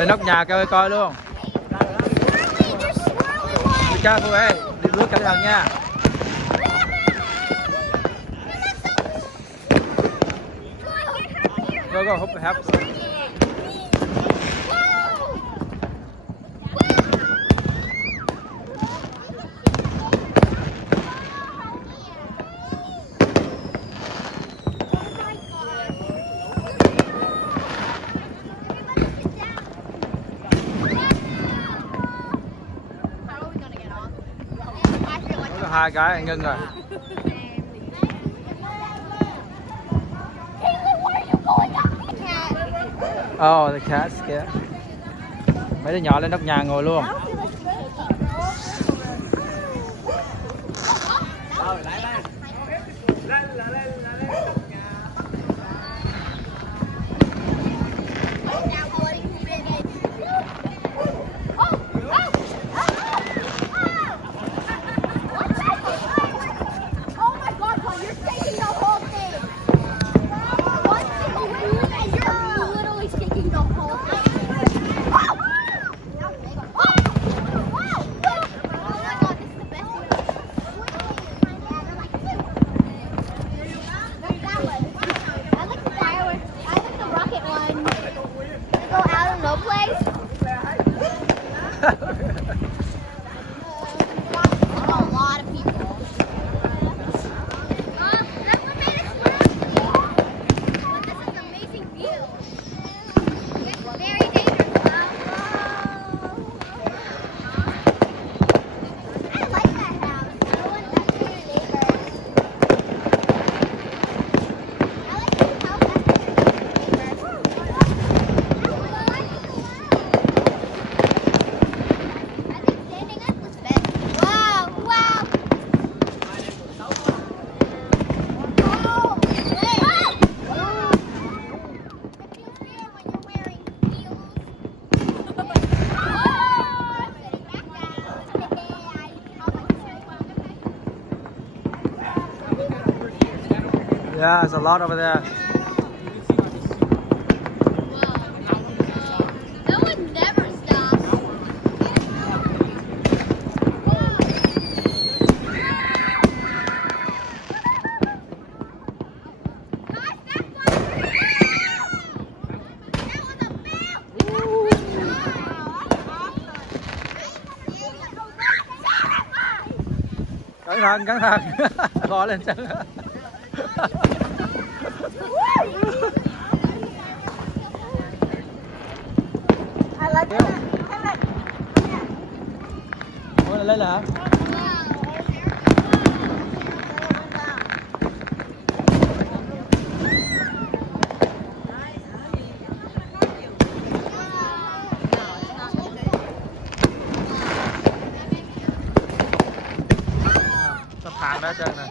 Lên nóc nhà coi luôn. Đi ca cô ơi, đi bước cẩn thận nha. Go, hop the help. Hai cái ngưng rồi. Oh, the cat's kìa. Mấy đứa nhỏ lên nóc nhà ngồi luôn. Yeah, there's a lot over there. That would never stop. Cẩn thận. Bò lên chân. Lên là hả? Sắp hàng đó trên này.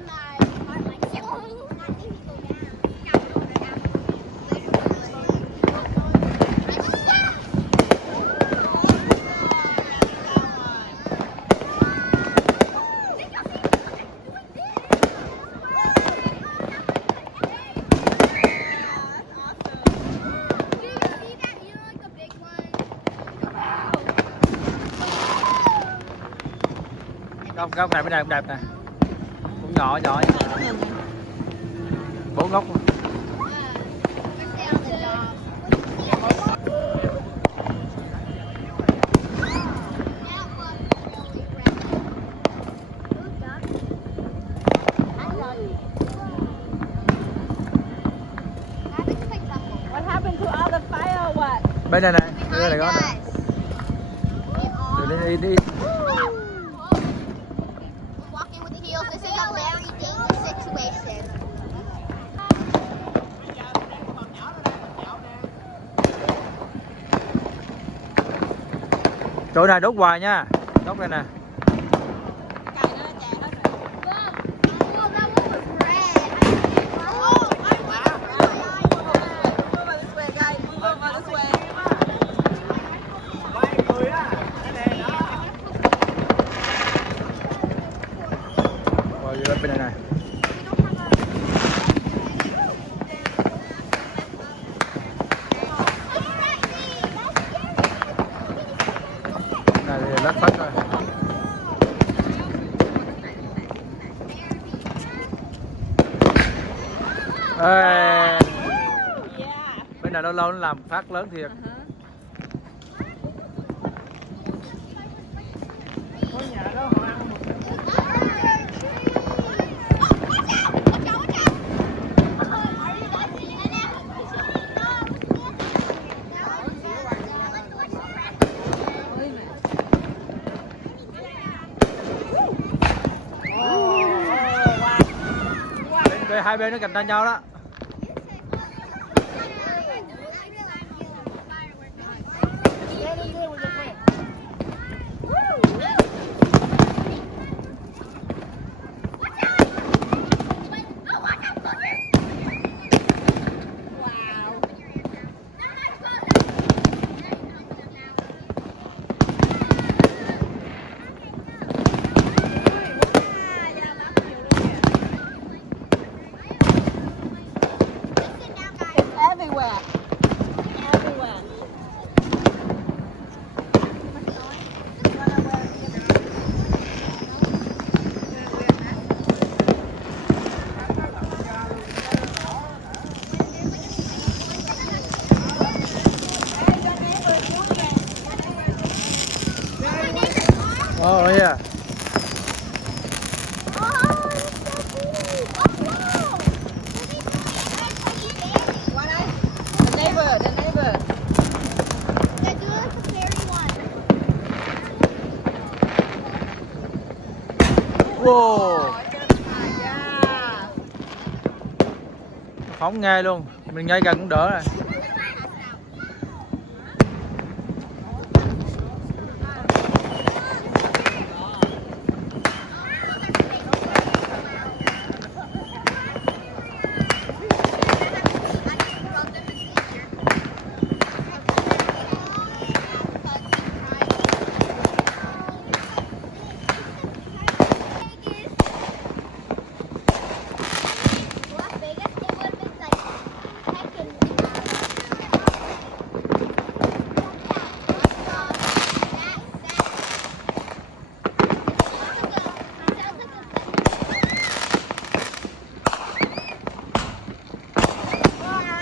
Góc này bên đây cũng đẹp nè, cũng nhỏ 4 góc luôn. Bên này này, bên này có nè. Đi. Chỗ này đốt hoài nha, đốt đây nè. Rồi bên này này. Ê, Yeah. bên này lâu lâu nó làm phát lớn thiệt. Có nhà đó họ ăn một Bên hai bên nó cạnh tranh nhau đó. everywhere. Everywhere. Oh yeah. The neighbor, the neighbor. Wow. Yeah. Phóng ngay luôn. Mình ngay gần cũng đỡ rồi.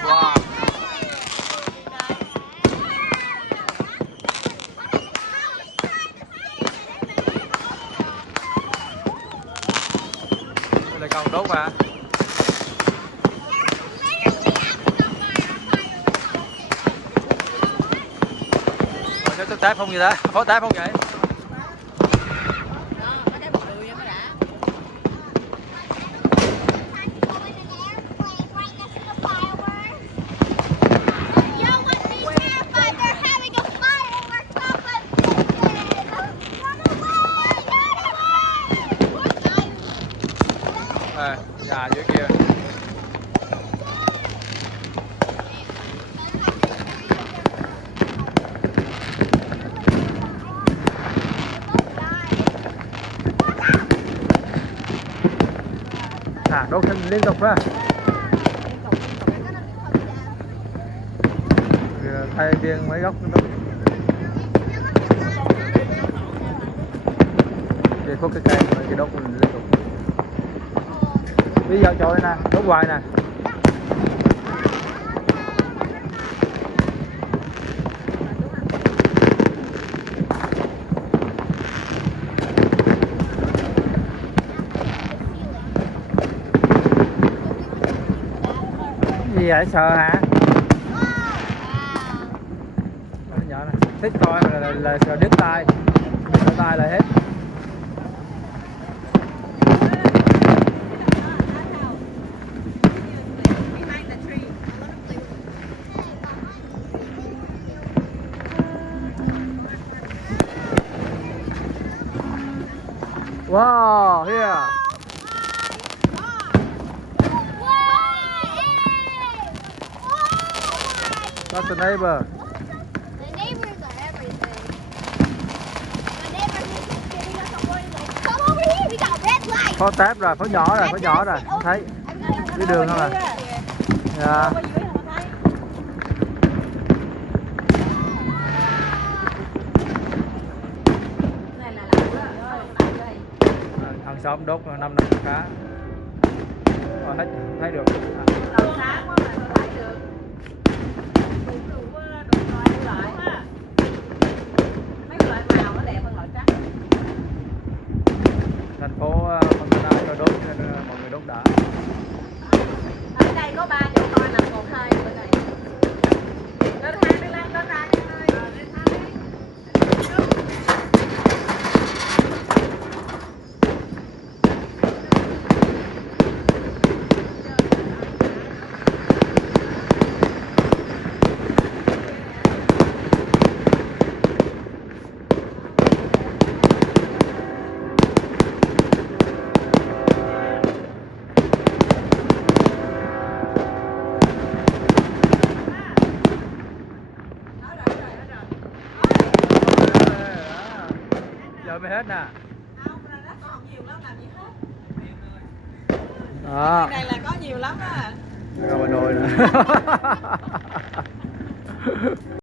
Wow. Đây là còn đốt mà. Rồi cái tép không gì đó, phó tép không vậy? Nhà dưới kia. Đốt thêm liên tục ra. Thay viên mấy góc nữa. Thì có cái cây mà cái đốt mình liên tục. Bây giờ chỗ đây nè, đốt hoài nè. Gì vậy, sợ hả? Nó nhỏ nè, thích coi mà là sợ đứt tay, đứt tay là hết. Wow, here. That's the neighbor. The neighbors are everything. My neighbor is giving us a warning like, come over here, we got red light. Phó tép rồi, phó nhỏ rồi, không thấy. Dưới đường không à? Dạ. Hàng xóm đốt 5 năm cá. Rồi hết thấy được. Còn sáng quá mà sao lại được. Đủ loại ha. Mấy loại màu nó đẹp hơn loại trắng. Thành phố Montana cho đốt nên mọi người đốt đã. Ở đây có 3 chỗ coi là 1, 2 bữa này. Lên thang đi lên thang em ơi. Lên thang đi. Giờ mới hết nè. Không, nó còn nhiều lắm làm gì hết. Đó. Cái này là có nhiều lắm á. Rồi nồi nè.